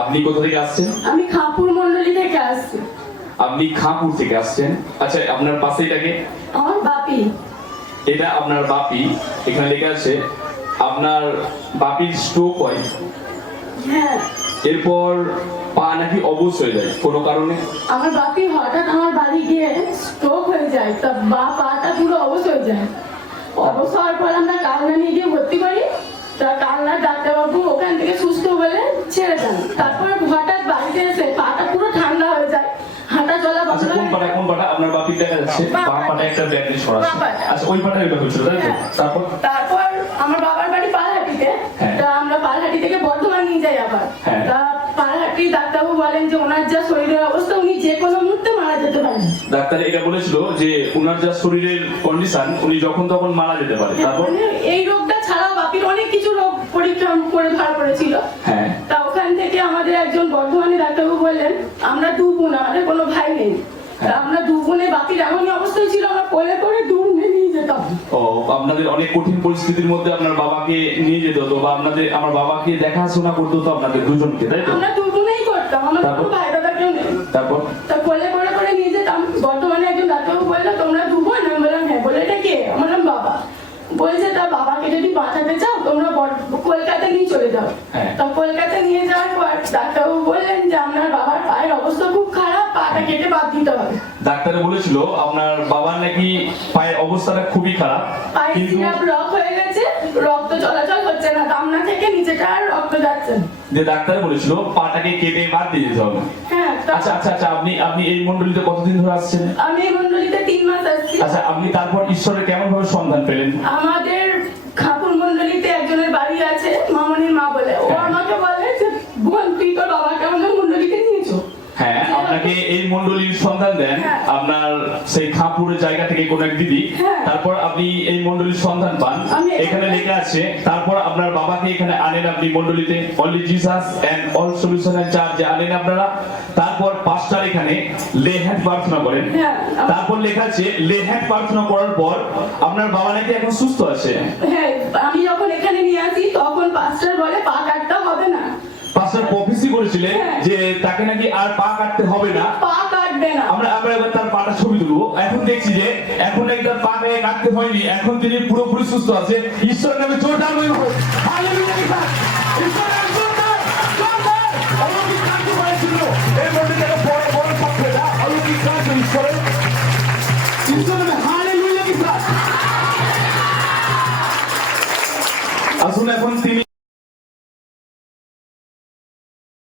আপনি কোথা থেকে আসছেন? আমি খাপুর মন্ডলী থেকে আসছি। আপনি খাপুর থেকে আসছেন? আচ্ছা আপনার পাশে এটাকে আমার বাপি। এটা আপনার বাপি। এখানে লেখা আছে আপনার বাপির স্ট্রোক হয়। হ্যাঁ। এরপর পা নাকি অবশ হয়ে যায় কোনো কারণে? আমার বাপি হঠাৎ আমার বাড়ি গিয়ে স্ট্রোক হয়ে যায় তা বা পাটা পুরো অবশ হয়ে যায়। অবশ হওয়ার পর আমরা কালনা নিয়ে গিয়ে ভর্তি করি। তা কালনার ডাক্তারবাবু ওখান থেকে সুস্থ বলে ছেড়ে দেন। তারপর হঠাৎ বাড়িতে এসে পাটা পুরো ঠান্ডা হয়ে যায়। হাঁটা চলা বন্ধ কোন পাটা কোন পাটা? আপনার বাপির দেখা যাচ্ছে। বাঁ বাঁ পাটা। একটা ব্যান্ডেজ ছড়া আছে আচ্ছা ওই পাটা এটা হচ্ছিল তাই তো। তারপর? তারপর আমার বাবার বাড়ি পালহাটিতে। তা আমরা পালহাটি থেকে বর্ধমান নিয়ে যাই আবার। তা পালহাটির ডাক্তারবাবু বলেন যে ওনার যা শরীরের অবস্থা উনি যে কোনো মুহূর্তে মারা যেতে পারেন। ডাক্তার এটা বলেছিল যে ওনার যা শরীরের কন্ডিশন উনি যখন তখন মারা যেতে পারে। তারপর? মানে এই রোগটা বললেন আমরা দু বোন আমাদের কোনো ভাই নেই। আমরা দু বোনে বাপির এমনই অবস্থায় ছিল আমরা কোলে করে দু নিয়ে যেতাম। ও আপনাদের অনেক কঠিন পরিস্থিতির মধ্যে আপনার বাবাকে নিয়ে যেতে হতো বা আপনাদের আমার বাবাকে দেখাশোনা করতে হতো আপনাদের দুজনকে তাই তো? আমরা দু বোনেই করতাম আমার কোনো ভাই দাদা কেউ নেই। তারপর? তারপরে কোলে করে করে নিয়ে যেতাম বর্তমানে একজন ডাক্তারবাবু বলল তোমরা দু বোন আমি বললাম হ্যাঁ বলে এটা কে আমার নাম বাবা বলছে তা বাবাকে যদি বাঁচাতে চাও তোমরা বর- হ্যাঁ। তা কলকাতা নিয়ে যাওয়ার পর ডাক্তারবাবু বললেন যে আপনার বাবার পায়ের অবস্থা খুব খারাপ পাটা কেটে বাদ দিতে হবে। ডাক্তারে বলেছিল আপনার বাবার নাকি পায়ের অবস্থাটা খুবই খারাপ। পায়ের ব্লক হয়ে গেছে রক্ত চলাচল হচ্ছে না দামনা থেকে নিচেটা আর রক্ত যাচ্ছে না। যে ডাক্তার বলেছিল পাটাকে কেটে বাদ দিয়ে দিতে হবে। হ্যাঁ আচ্ছা আচ্ছা আচ্ছা আপনি আপনি এই মন্ডলীতে কতদিন ধরে আসছেন? আমি এই মন্ডলীতে তিন মাস আসছি। আচ্ছা আপনি তারপর ঈশ্বরের কেমন ভাবে সন্ধান পেলেন? আমাদের খাপুর মন্ডলীতে একজনের বাড়ি আছে মামনির মা বলে ও হ্যাঁ। আমাকে বলে যে বোন তুই তোর বাবাকে আমাদের মন্ডলীতে নিয়েছো হ্যাঁ আপনাকে এই মন্ডলীর সন্ধান দেন হ্যাঁ। আপনার সেই খাপুরের জায়গা থেকে কোন এক দিদি হ্যাঁ। তারপর আপনি এই মন্ডলীর সন্ধান পান এখানে- লেখা আছে তারপর আপনার বাবাকে এখানে আনেন আপনি মন্ডলীতে only Jesus and all solution and চার্জে আনেন আপনারা তারপর পাঁচটার এখানে লে প্রার্থনা করেন হ্যাঁ। তারপর লেখা আছে লে হ্যান্ড প্রার্থনা করার পর আপনার বাবা নাকি এখন সুস্থ আছে হ্যাঁ আমি যখন এখানে নিয়ে আসি তখন পাস্টার বলে পা কাটতে হবে না পাঁচটার প্রফেসি করেছিলেন। যে তাকে কাটতে হবে না। পা কাটবে না। আমরা আমরা এবার তার পাটা ছবি তুলবো। এখন দেখছি যে এখন একটা পা নিয়ে কাটতে হয়নি। এখন তিনি পুরোপুরি সুস্থ আছে। ঈশ্বর। নামে জোরটা আমি আসলে এখন তিনি